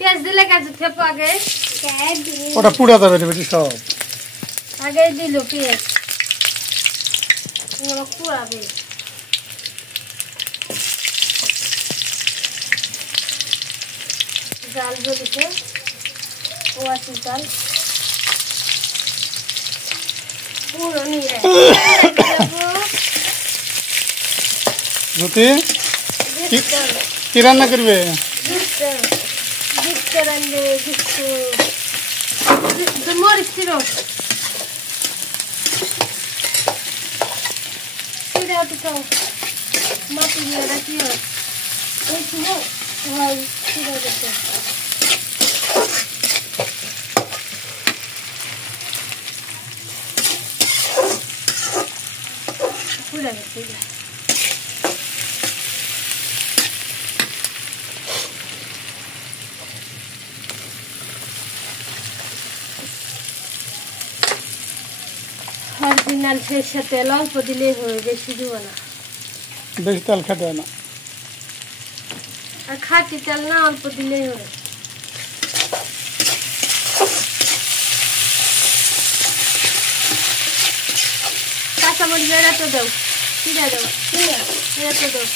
পেঁয়াজ দিলে কাজে থেপো আগে ওটা পুড়া যাবে না বেশি সব আগে দিল পেঁয়াজ ওরা পুড়াবে জাল জ্বলিছে ওয়াশি জাল পুরো নিয়ে জ্যোতি কি রান্না করবে মরিচ ছিল মাটি দিয়ে রাখি এই ছিল হয় পুরা গেছে অরিজিনাল সরষের তেল অল্প দিলেই হয় বেশি দিব না বেশি তেল খেতে হয় না আর খাঁটি তেল না অল্প দিলেই হয় কাঁচামরিচ এরা তো দাও চিরা দাও এরা তো দাও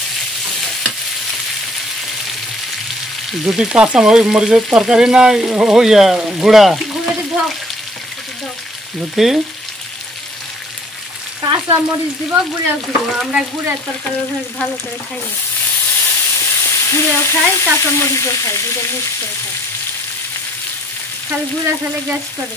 যদি কাঁচা মরিচের তরকারি না হইয়া গুড়া গুঁড়োতে দাও যদি কাঁচা মরিচ দিব গুঁড়াও দিব আমরা গুঁড়ার তরকারি ভালো করে খাই না গুঁড়াও খাই কাঁচা মরিচও খাই দুটো মিক্স করে খাই খালি গুঁড়া খেলে গ্যাস করে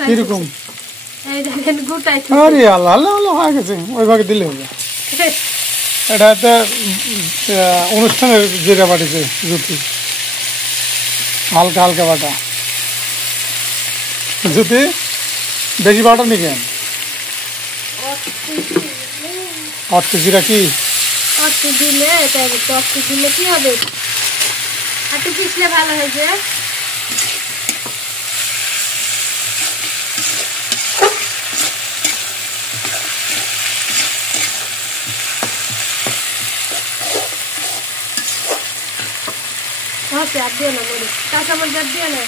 কিরকম আরে আল্লাহ আল্লাহ আল্লাহ হয়ে গেছে ওইভাবে দিলে হবে এটা একটা অনুষ্ঠানের জিরা বাটিছে জ্যোতি হালকা হালকা বাটা জ্যোতি বেশি বাটা নি কেন অর্থ জিরা কি অর্থ দিলে অর্থ দিলে কি হবে একটু পিছলে ভালো হয়েছে আর দিও না মরিচ কাঁচামরিচ আর দিও না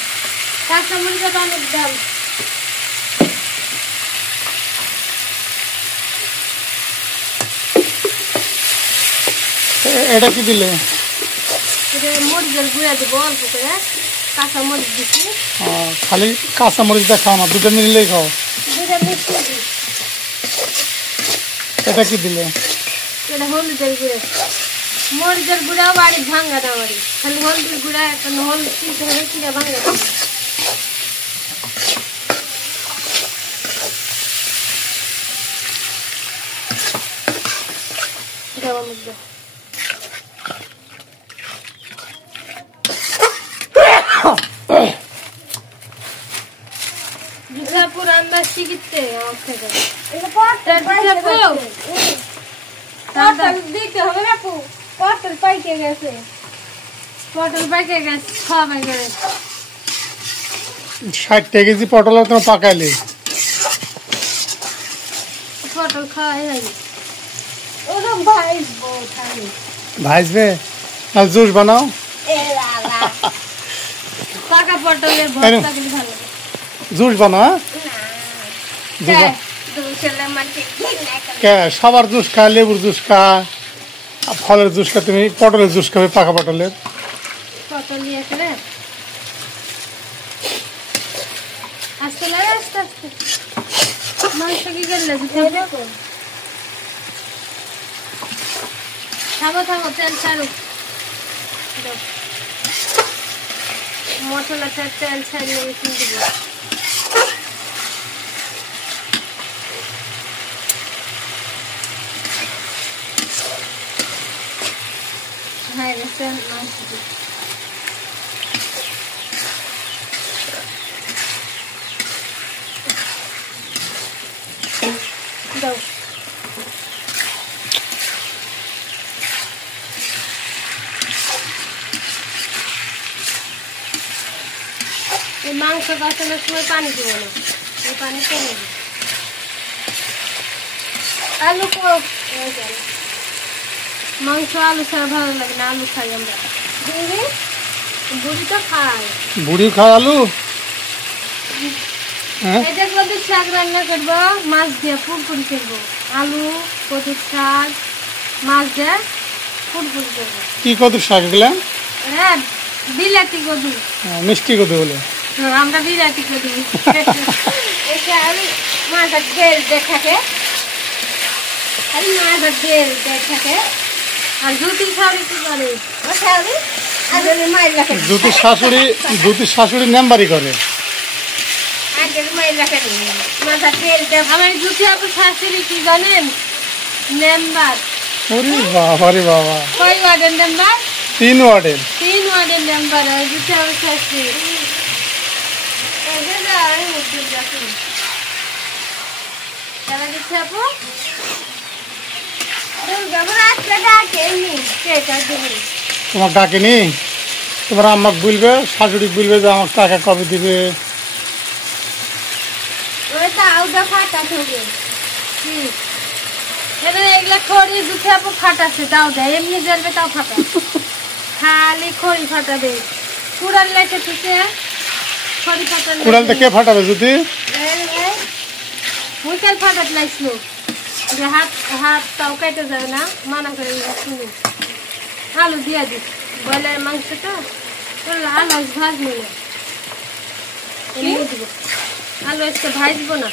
কাঁচামরিচ অনেক দাম এটা কি দিলে মরিচের গুঁড়া দেবো অল্প করে কাঁচা মরিচ দিচ্ছি খালি কাঁচা মরিচটা খাও না দুটো মিললেই খাও দুটা মিশিয়ে দিই এটা কি দিলে এটা হলুদের গুঁড়ো মরিচের গুঁড়াও বাড়ি ভাঙা না বাড়ি খালি হলুদের গুঁড়া এখন হলুদ চিনতে হবে কিনা ভাঙা পুরান শিখতে দিতে হবে না পটল পাইকে গেছে খাওয়া গেছে 60 কেজি পটল তোমার পাকাইলে পটল খাওয়াই হয়নি ভাজবে আর জুস বানাও পাকা পটলের ভর্তা কিন্তু ভালো জুস বানাও সবার জুস খা লেবুর জুস খা ফলের জুস খা তুমি পটলের জুস খাবে পাকা পটলের পটল দিয়ে করে আস্তে আস্তে আস্তে মাংস কি করলে থামো থামো তেল ছাড়ো মশলাটা তেল ছাড়িয়ে দিব মাংস দিই। দাও এই মাংস কষানোর সময় পানি দিব না, এই পানি কমে দিই। আলু মাংস আলু ছাড়া ভালো লাগে না, আলু খাই আমরা। বুড়ি তো খাই, বুড়ি খায় আলু। হ্যাঁ, এটা কদুর শাক রান্না করবো, মাছ দিয়ে পুরপুরি করবো। আলু কদুর শাক মাছ দিয়ে পুরপুরি করবো। কি কদুর শাক এগুলা? হ্যাঁ, বিলাতি কদু। মিষ্টি কদু বলে। আমরা বিলাতি কদু। এটা আমি মাছের তেল দেখাকে, আর মাছের তেল দেখাকে। আর জুতির শাড়ি কি করে? ও শাড়ি আগে মাইল রাখে। জুতির শাশুড়ি নেমবাড়ি করে। আমার জুতি আপু শাশুড়ি কি জানেন? মেম্বার। ওরে বাবা রে বাবা, কয় ওয়ার্ডের মেম্বার? 3 ওয়ার্ডের। 3 ওয়ার্ডের মেম্বার জুতি আপু শাশুড়ি। জুতি আপু তোমার ডাকেনি? তোমার আমাকে বলবে, শাশুড়ি বলবে যে আমাকে টাকা কবে দিবে। এগুলা খড়ি জুতি আপু ফাটাছে, তাও দেয় এমনি জ্বলবে তাও ফাটা, খালি খড়ি ফাটাবে। কুড়াল লেখে তুকে খড়ি ফাটা। কুড়ালটা কে ফাটাবে? যদি মুখের ফাটাত লাগছিল, যে হাত হাত তাও কেটে যাবে না, মানা করে শুনি। আলু দিয়া দিস, ব্রয়লার মাংসটা আলু ভাজবো না, আলু আজকে ভাজবো না।